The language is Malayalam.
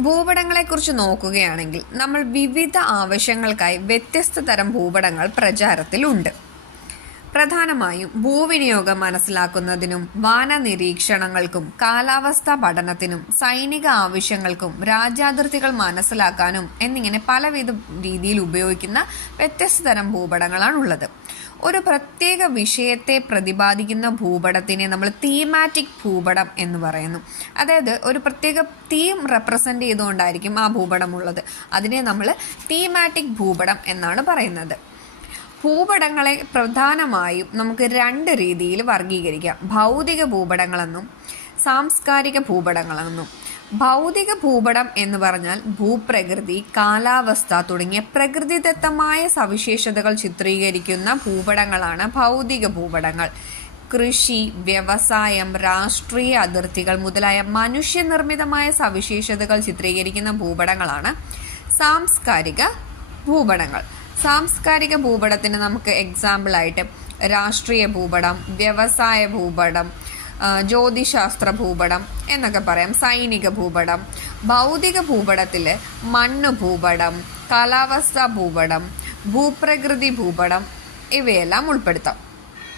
ഭൂപടങ്ങളെക്കുറിച്ച് നോക്കുകയാണെങ്കിൽ നമ്മൾ വിവിധ ആവശ്യങ്ങൾക്കായി വ്യത്യസ്ത തരം ഭൂപടങ്ങൾ പ്രചാരത്തിലുണ്ട്. പ്രധാനമായും ഭൂവിനിയോഗം മനസ്സിലാക്കുന്നതിനും വാനനിരീക്ഷണങ്ങൾക്കും കാലാവസ്ഥാ പഠനത്തിനും സൈനിക ആവശ്യങ്ങൾക്കും രാജ്യാതിർത്തികൾ മനസ്സിലാക്കാനും എന്നിങ്ങനെ പലവിധ രീതിയിൽ ഉപയോഗിക്കുന്ന വ്യത്യസ്ത തരം ഭൂപടങ്ങളാണുള്ളത്. ഒരു പ്രത്യേക വിഷയത്തെ പ്രതിപാദിക്കുന്ന ഭൂപടത്തിനെ നമ്മൾ തീമാറ്റിക് ഭൂപടം എന്ന് പറയുന്നു. അതായത് ഒരു പ്രത്യേക തീം റെപ്രസെൻ്റ് ചെയ്തുകൊണ്ടായിരിക്കും ആ ഭൂപടം ഉള്ളത്. അതിനെ നമ്മൾ തീമാറ്റിക് ഭൂപടം എന്നാണ് പറയുന്നത്. ഭൂപടങ്ങളെ പ്രധാനമായും നമുക്ക് രണ്ട് രീതിയിൽ വർഗീകരിക്കാം: ഭൗതിക ഭൂപടങ്ങളെന്നും സാംസ്കാരിക ഭൂപടങ്ങളെന്നും. ഭൗതിക ഭൂപടം എന്ന് പറഞ്ഞാൽ ഭൂപ്രകൃതി, കാലാവസ്ഥ തുടങ്ങിയ പ്രകൃതിദത്തമായ സവിശേഷതകൾ ചിത്രീകരിക്കുന്ന ഭൂപടങ്ങളാണ് ഭൗതിക ഭൂപടങ്ങൾ. കൃഷി, വ്യവസായം, രാഷ്ട്രീയ അതിർത്തികൾ മുതലായ മനുഷ്യനിർമ്മിതമായ സവിശേഷതകൾ ചിത്രീകരിക്കുന്ന ഭൂപടങ്ങളാണ് സാംസ്കാരിക ഭൂപടങ്ങൾ. സാംസ്കാരിക ഭൂപടത്തിന് നമുക്ക് എക്സാമ്പിളായിട്ട് രാഷ്ട്രീയ ഭൂപടം, വ്യവസായ ഭൂപടം, ജ്യോതിശാസ്ത്ര ഭൂപടം എന്നൊക്കെ പറയാം. സൈനിക ഭൂപടം. ഭൗതിക ഭൂപടത്തിൽ മണ്ണ് ഭൂപടം, കാലാവസ്ഥാ ഭൂപടം, ഭൂപ്രകൃതി ഭൂപടം ഇവയെല്ലാം ഉൾപ്പെടുത്താം.